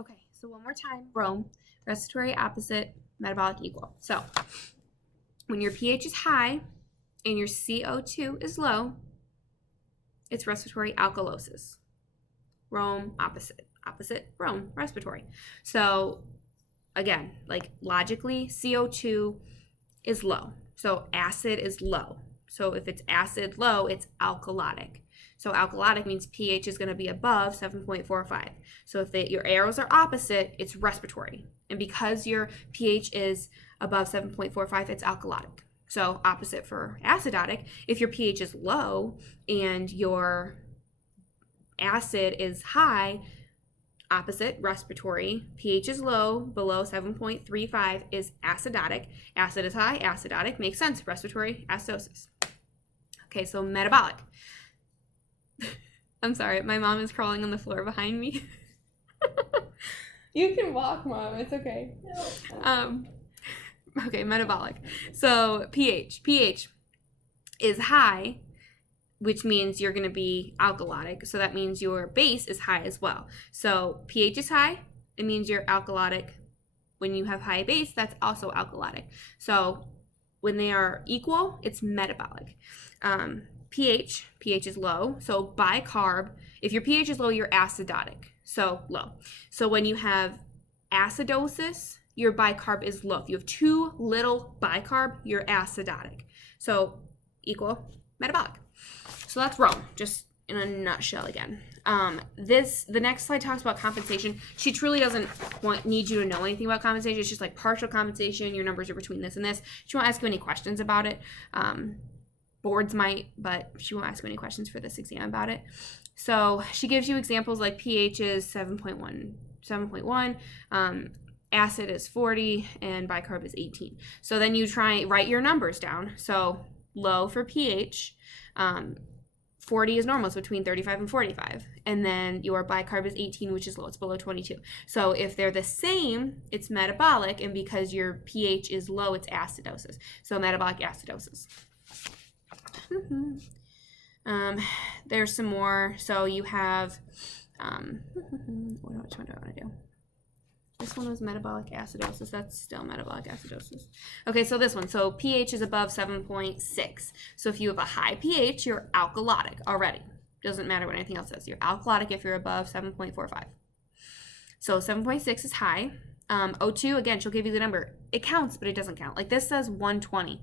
Okay, so one more time. Rome, respiratory opposite, metabolic equal. So when your pH is high and your CO2 is low, it's respiratory alkalosis. Rome, opposite. Opposite, Rome, respiratory. So again, like logically, CO2 is low. So acid is low. So if it's acid low, it's alkalotic. So alkalotic means pH is going to be above 7.45. So if your arrows are opposite, it's respiratory. And because your pH is above 7.45, it's alkalotic. So opposite for acidotic. If your pH is low and your acid is high, opposite, respiratory. pH is low, below 7.35 is acidotic. Acid is high, acidotic. Makes sense. Respiratory acidosis. Okay, so metabolic. I'm sorry, my mom is crawling on the floor behind me. You can walk, Mom. It's okay. Okay, metabolic. So pH. pH is high, which means you're going to be alkalotic. So that means your base is high as well. So pH is high, it means you're alkalotic. When you have high base, that's also alkalotic. So when they are equal, it's metabolic. pH is low. So bicarb, if your pH is low, you're acidotic. So low. So when you have acidosis, your bicarb is low. If you have too little bicarb, you're acidotic. So equal metabolic. So that's Rome, just in a nutshell again. The next slide talks about compensation. She truly doesn't need you to know anything about compensation. It's just like partial compensation. Your numbers are between this and this. She won't ask you any questions about it. Boards might, but she won't ask you any questions for this exam about it. So she gives you examples like pH is 7.1, acid is 40, and bicarb is 18. So then you write your numbers down. So low for pH, 40 is normal, it's between 35 and 45. And then your bicarb is 18, which is low, it's below 22. So if they're the same, it's metabolic, and because your pH is low, it's acidosis. So metabolic acidosis. There's some more. So you have, which one do I want to do? This one was metabolic acidosis. That's still metabolic acidosis. Okay, so this one. So pH is above 7.6. So if you have a high pH, you're alkalotic already. Doesn't matter what anything else says. You're alkalotic if you're above 7.45. So 7.6 is high. O2, again, she'll give you the number. It counts, but it doesn't count. Like this says 120.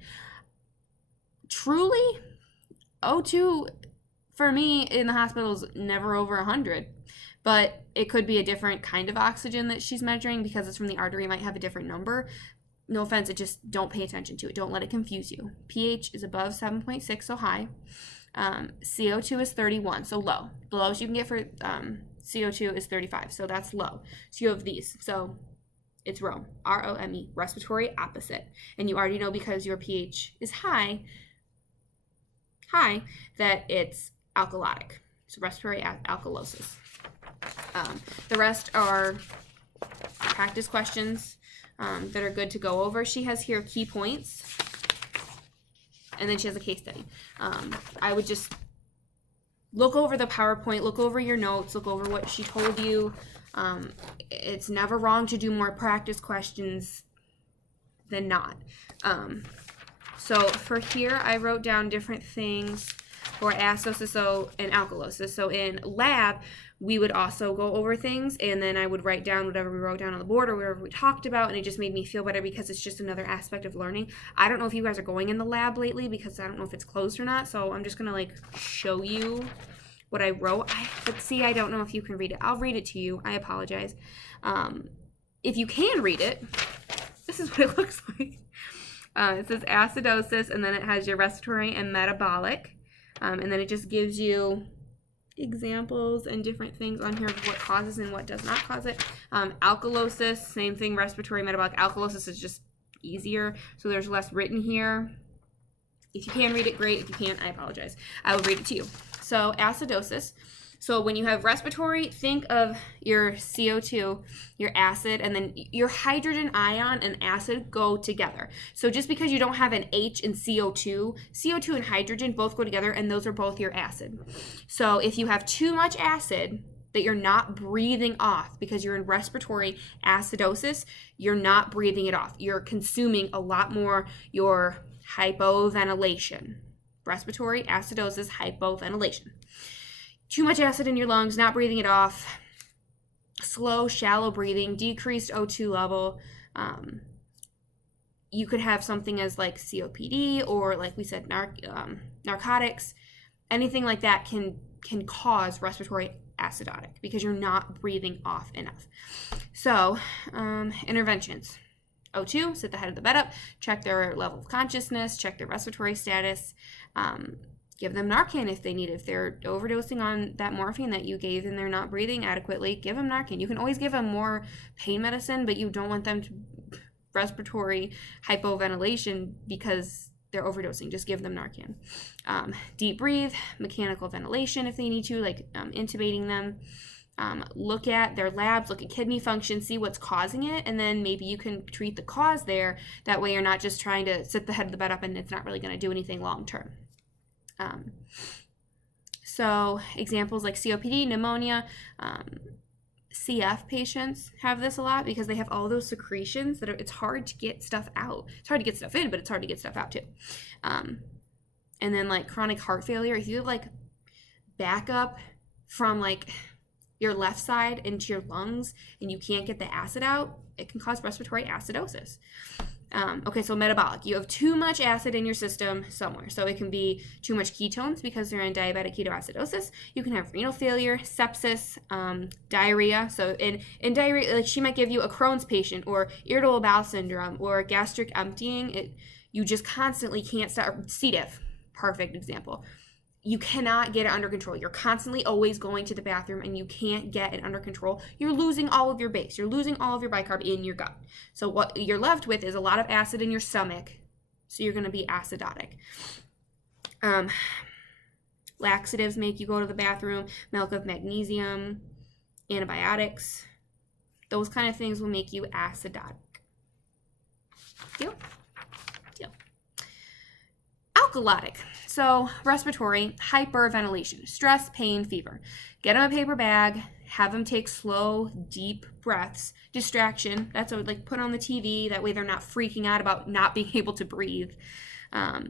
Truly, O2 for me in the hospital is never over 100. But it could be a different kind of oxygen that she's measuring because it's from the artery. It might have a different number. No offense, just don't pay attention to it. Don't let it confuse you. pH is above 7.6, so high. CO2 is 31, so low. The lowest you can get for CO2 is 35, so that's low. So you have these. So it's Rome, R-O-M-E, respiratory opposite. And you already know because your pH is high, that it's alkalotic. So respiratory alkalosis. The rest are practice questions that are good to go over. She has here key points, and then she has a case study. I would just look over the PowerPoint, look over your notes, look over what she told you. It's never wrong to do more practice questions than not. So for here, I wrote down different things for acidosis and alkalosis. So in lab, we would also go over things, and then I would write down whatever we wrote down on the board or whatever we talked about, and it just made me feel better because it's just another aspect of learning. I don't know if you guys are going in the lab lately because I don't know if it's closed or not, so I'm just going to like show you what I wrote. But see, I don't know if you can read it. I'll read it to you. I apologize. If you can read it, this is what it looks like. It says acidosis, and then it has your respiratory and metabolic, and then it just gives you examples and different things on here of what causes and what does not cause it. Alkalosis, same thing, respiratory, metabolic. Alkalosis is just easier, so there's less written here. If you can read it, great. If you can't, I apologize. I will read it to you. So acidosis. So when you have respiratory, think of your CO2, your acid, and then your hydrogen ion and acid go together. So just because you don't have an H in CO2, CO2 and hydrogen both go together, and those are both your acid. So if you have too much acid, that you're not breathing off because you're in respiratory acidosis. You're not breathing it off. You're consuming a lot more your hypoventilation. Respiratory acidosis, hypoventilation. Too much acid in your lungs, not breathing it off. Slow, shallow breathing, decreased O2 level. You could have something as like COPD, or like we said, narcotics. Anything like that can cause respiratory acidotic because you're not breathing off enough. So interventions. O2, sit the head of the bed up, check their level of consciousness, check their respiratory status, give them Narcan if they need it. If they're overdosing on that morphine that you gave and they're not breathing adequately, give them Narcan. You can always give them more pain medicine, but you don't want them to respiratory hypoventilation because they're overdosing. Just give them Narcan. Deep breathe, mechanical ventilation if they need to, like intubating them. Look at their labs, look at kidney function, see what's causing it, and then maybe you can treat the cause there. That way you're not just trying to sit the head of the bed up and it's not really going to do anything long term. So examples like COPD, pneumonia, CF patients have this a lot because they have all those secretions that it's hard to get stuff out. It's hard to get stuff in, but it's hard to get stuff out too. And then like chronic heart failure, if you have like backup from like your left side into your lungs and you can't get the acid out, it can cause respiratory acidosis. Okay, so metabolic. You have too much acid in your system somewhere. So it can be too much ketones because they're in diabetic ketoacidosis. You can have renal failure, sepsis, diarrhea. So in diarrhea, like she might give you a Crohn's patient or irritable bowel syndrome or gastric emptying. You just constantly can't stop. C. diff, perfect example. You cannot get it under control. You're constantly always going to the bathroom and you can't get it under control. You're losing all of your base. You're losing all of your bicarb in your gut. So what you're left with is a lot of acid in your stomach. So you're going to be acidotic. Laxatives make you go to the bathroom. Milk of magnesium, antibiotics. Those kind of things will make you acidotic. Deal? Deal. Alkalotic. So respiratory, hyperventilation, stress, pain, fever. Get them a paper bag, have them take slow, deep breaths. Distraction, that's what like put on the TV, that way they're not freaking out about not being able to breathe.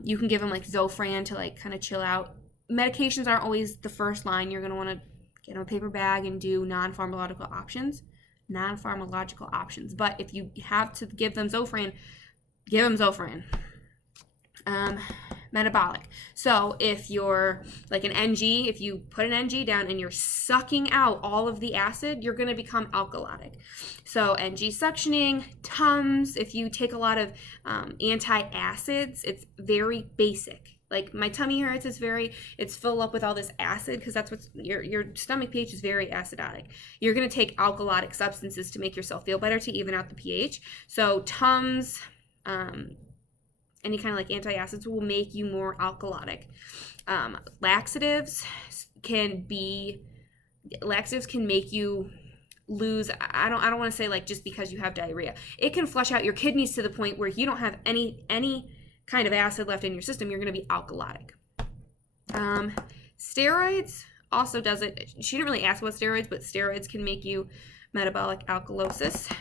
You can give them like Zofran to like kind of chill out. Medications aren't always the first line. You're going to want to get them a paper bag and do non-pharmacological options. But if you have to give them Zofran, give them Zofran. Metabolic. So if you're like an NG, if you put an NG down and you're sucking out all of the acid, you're going to become alkalotic. So NG suctioning, Tums, if you take a lot of antacids, it's very basic. Like my tummy hurts, it's filled up with all this acid because that's what's your stomach pH is very acidotic. You're going to take alkalotic substances to make yourself feel better to even out the pH. So Tums, any kind of like antacids will make you more alkalotic. Laxatives can make you lose. I don't want to say like just because you have diarrhea. It can flush out your kidneys to the point where you don't have any kind of acid left in your system. You're going to be alkalotic. Steroids also does it. She didn't really ask about steroids, but steroids can make you metabolic alkalosis.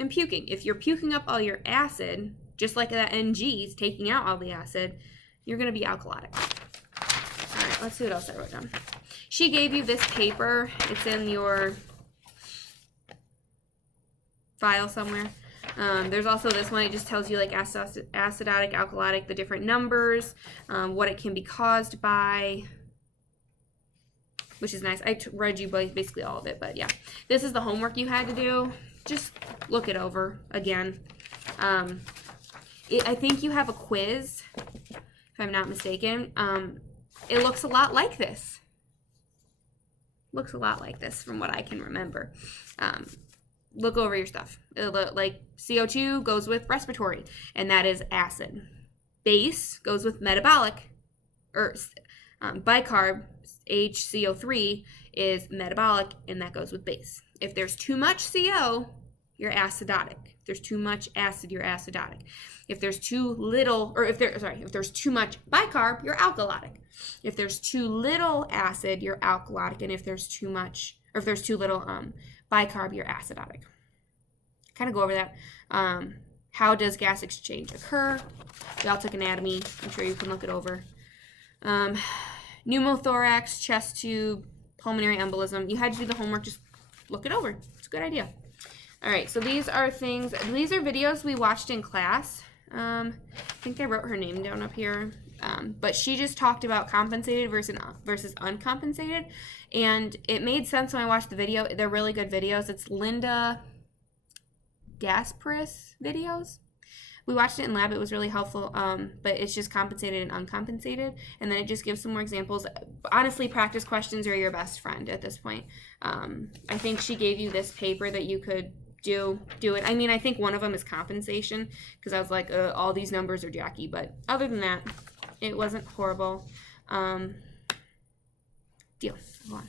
And puking. If you're puking up all your acid, just like that NG is taking out all the acid, you're going to be alkalotic. All right, let's see what else I wrote down. She gave you this paper. It's in your file somewhere. There's also this one. It just tells you like acidotic, alkalotic, the different numbers, what it can be caused by, which is nice. I read you basically all of it, but yeah. This is the homework you had to do. Just look it over again. I think you have a quiz, if I'm not mistaken. It looks a lot like this. Looks a lot like this from what I can remember. Look over your stuff. Like CO2 goes with respiratory, and that is acid. Base goes with metabolic, or bicarb, HCO3 is metabolic, and that goes with base. If there's too much CO, you're acidotic. If there's too much acid, you're acidotic. If there's too little, or if there's too much bicarb, you're alkalotic. If there's too little acid, you're alkalotic, and if there's too much or if there's too little bicarb, you're acidotic. Kind of go over that. How does gas exchange occur? We all took anatomy. I'm sure you can look it over. Pneumothorax, chest tube, pulmonary embolism. You had to do the homework. Just look it over. It's a good idea. All right, so these are videos we watched in class. I think I wrote her name down up here. But she just talked about compensated versus uncompensated. And it made sense when I watched the video. They're really good videos. It's Linda Gasparis videos. We watched it in lab. It was really helpful, but it's just compensated and uncompensated. And then it just gives some more examples. Honestly, practice questions are your best friend at this point. I think she gave you this paper that you could do it. I mean, I think one of them is compensation, because I was like, all these numbers are Jackie. But other than that, it wasn't horrible. Deal. Go on.